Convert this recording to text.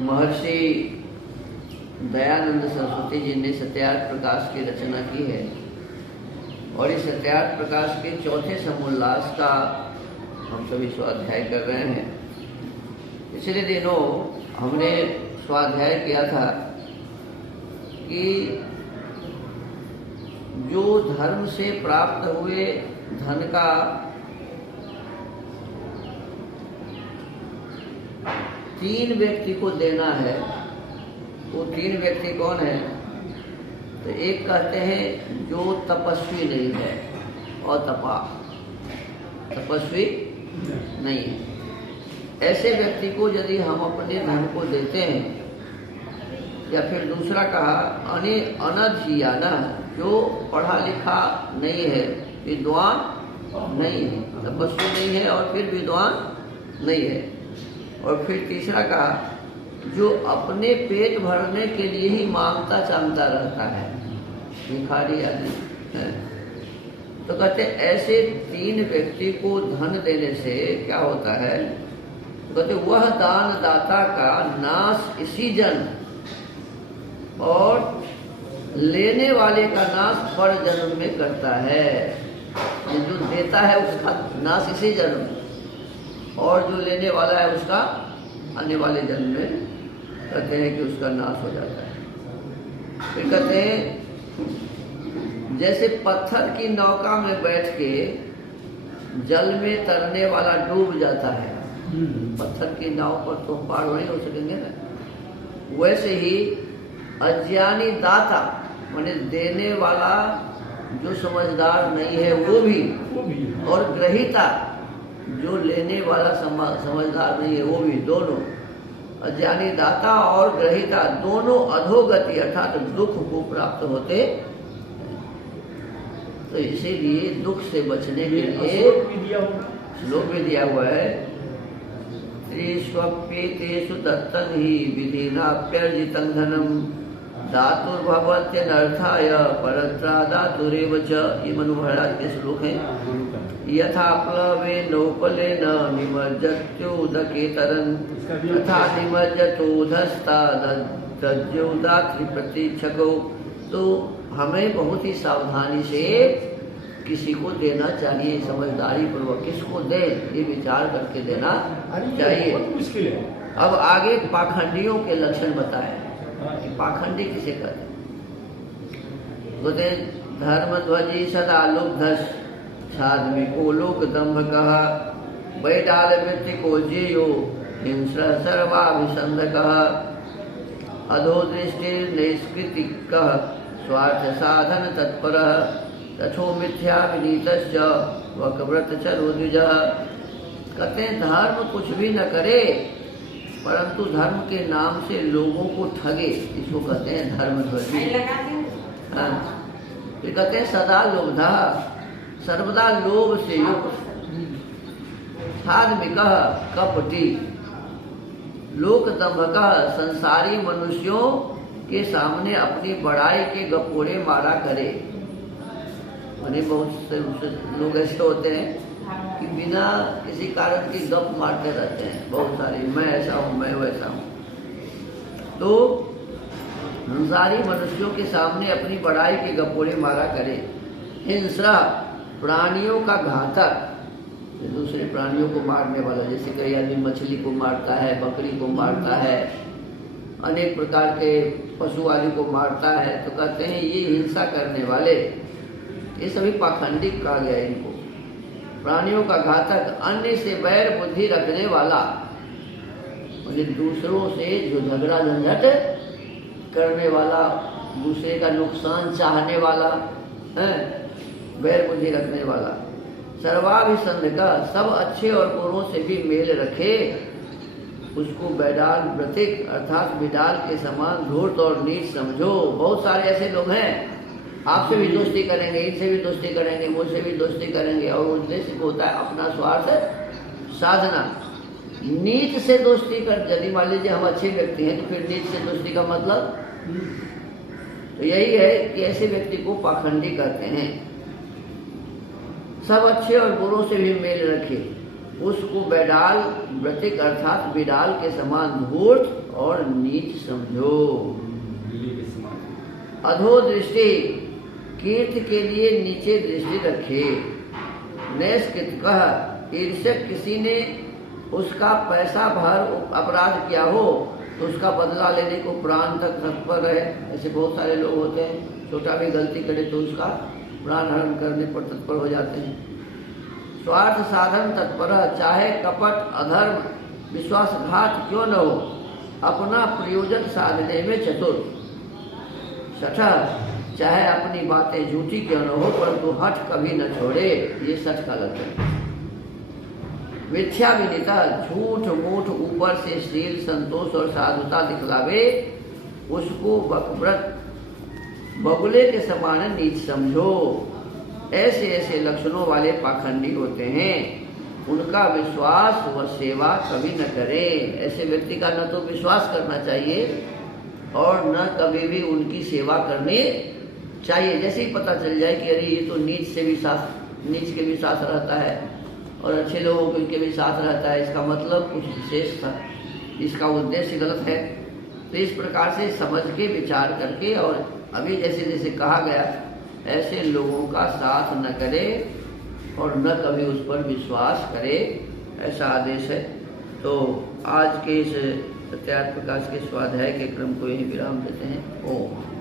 महर्षि दयानंद सरस्वती जी ने सत्यार्थ प्रकाश की रचना की है और इस सत्यार्थ प्रकाश के चौथे समोल्लास का हम सभी स्वाध्याय कर रहे हैं। पिछले दिनों हमने स्वाध्याय किया था कि जो धर्म से प्राप्त हुए धन का तीन व्यक्ति को देना है, वो तीन व्यक्ति कौन है? तो एक कहते हैं जो तपस्वी नहीं है और तपस्वी नहीं है, ऐसे व्यक्ति को यदि हम अपने धन को देते हैं, या फिर दूसरा कहा अनधियाना, जो पढ़ा लिखा नहीं है, विद्वान नहीं है, तपस्वी नहीं है और फिर विद्वान नहीं है, और फिर तीसरा कहा जो अपने पेट भरने के लिए ही मांगता चाहता रहता है, भिखारी आदि है। तो कहते ऐसे तीन व्यक्ति को धन देने से क्या होता है? तो कहते वह दान दाता का नाश इसी जन्म और लेने वाले का नाश पर जन्म में करता है। ये जो देता है उसका नाश इसी जन्म और जो लेने वाला है उसका आने वाले जन्म में कहते हैं कि उसका नाश हो जाता है। फिर कहते हैं जैसे पत्थर की नौका में बैठ के जल में तरने वाला डूब जाता है, पत्थर की नाव पर तो पार नहीं हो सकेंगे ना, वैसे ही अज्ञानी दाता माने देने वाला जो समझदार नहीं है वो भी, और ग्रहिता जो लेने वाला समझदार नहीं है वो भी, दोनों अज्ञानी दाता और ग्रहिता दोनों अधोगति अर्थात दुख को प्राप्त होते। तो इसीलिए दुख से बचने के लिए श्लोक भी दिया हुआ है, त्रिस्वप्येतेषु दत्तं हि विधिनाप्यर्जितं धनम दातुर्भवत्यनर्थाय परत्रादातुरेव च। ये मनु महाराज के श्लोक हैं। यथा प्लवे नौपलेन निमज्जत्योदकेतरन् तथा निमज्जतोधस्तादज्योदात्रिप्रतीक्षको। तो हमें बहुत ही सावधानी से किसी को देना चाहिए, समझदारी पूर्वक किसको दे ये विचार करके देना चाहिए। अब आगे पाखंडियों के लक्षण बताए कि पाखंडी किसे कहते हैं? धर्मध्वजी सदा लुब्धस साध्वी को लोक दम्भ कहा बैडाल वृत्ति को जेयो हिंस्र सर्वाभिसंध कहा अधो दृष्टि निष्कृति कह स्वार्थ साधन तत्पर तथो मिथ्या विनीत वक्रव्रत चलो द्विज। कहते हैं धर्म कुछ भी न करे परंतु धर्म के नाम से लोगों को ठगे, इसको कहते हैं धर्मध्वजी। फिर कहते हैं सदा लुब्धा, सर्वदा लोभ से युक्त, धार्मिकः कपटी, लोक दम्भकः संसारी मनुष्यों के सामने अपनी बड़ाई के गपोड़े मारा करे। मैंने बहुत से लोग ऐसे होते हैं कि बिना किसी कारण की गप मारते रहते हैं, बहुत सारी, मैं ऐसा हूँ मैं वैसा हूँ। तो संसारी मनुष्यों के सामने अपनी बड़ाई के गपोड़े मारा करे। हिंस्रा, प्राणियों का घातक, दूसरे प्राणियों को मारने वाला, जैसे कई आदमी मछली को मारता है, बकरी को मारता है, अनेक प्रकार के पशु आदि को मारता है। तो कहते हैं ये हिंसा करने वाले, ये सभी पाखंडी कहा गया इनको। प्राणियों का घातक, अन्य से बैर बुद्धि रखने वाला, दूसरों से जो झगड़ा झंझट करने वाला, दूसरे का नुकसान चाहने वाला है, बैर बुद्धि रखने वाला। सर्वाभिसंध का, सब अच्छे और बुरों से भी मेल रखे, उसको बैडाल व्रतिक अर्थात बिडाल के समान धूर्त और नीच समझो। बहुत सारे ऐसे लोग हैं, आपसे भी दोस्ती करेंगे, इनसे भी दोस्ती करेंगे, मुझसे भी दोस्ती करेंगे, और उद्देश्य होता है अपना स्वार्थ साधना। नीच से दोस्ती कर, यदि मान लीजिए हम अच्छे व्यक्ति हैं तो फिर नीच से दोस्ती का मतलब तो यही है कि ऐसे व्यक्ति को पाखंडी कहते हैं। सब अच्छे और बुरों से भी मेल रखे, उसको बेडाल व्रतिक अर्थात बिडाल के समान धूर्त और नीच समझो। अधो दृष्टि कीर्ति के लिए नीचे दृष्टि रखे। नैष्कृत कह ईर्ष्यक किसी ने उसका पैसा भर अपराध किया हो तो उसका बदला लेने को प्राण तक तत्पर है। ऐसे बहुत सारे लोग होते हैं, छोटा भी गलती करे तो उसका प्राण हरण करने पर तत्पर हो जाते हैं। स्वार्थ साधन तत्पर, चाहे कपट अधर्म विश्वासघात क्यों न हो, अपना प्रयोजन साधने में चतुर। छठा, चाहे अपनी बातें झूठी क्यों न हो परंतु हठ कभी न छोड़े, ये सच का लक्षण है। मिथ्या विनीता, झूठ मूठ ऊपर से शील संतोष और साधुता दिखलावे, उसको बगुले के समान नीच समझो। ऐसे ऐसे लक्षणों वाले पाखंडी होते हैं, उनका विश्वास व सेवा कभी न करें। ऐसे व्यक्ति का न तो विश्वास करना चाहिए और न कभी भी उनकी सेवा करनी चाहिए। जैसे ही पता चल जाए कि अरे ये तो नीच के भी साथ रहता है और अच्छे लोगों के भी साथ रहता है, इसका मतलब कुछ विशेष था, इसका उद्देश्य गलत है। तो इस प्रकार से समझ के विचार करके और अभी जैसे जैसे कहा गया ऐसे लोगों का साथ न करे और न कभी उस पर विश्वास करे, ऐसा आदेश है। तो आज के इस सत्यार्थ प्रकाश के स्वाध्याय के क्रम को यही विराम देते हैं। ओम।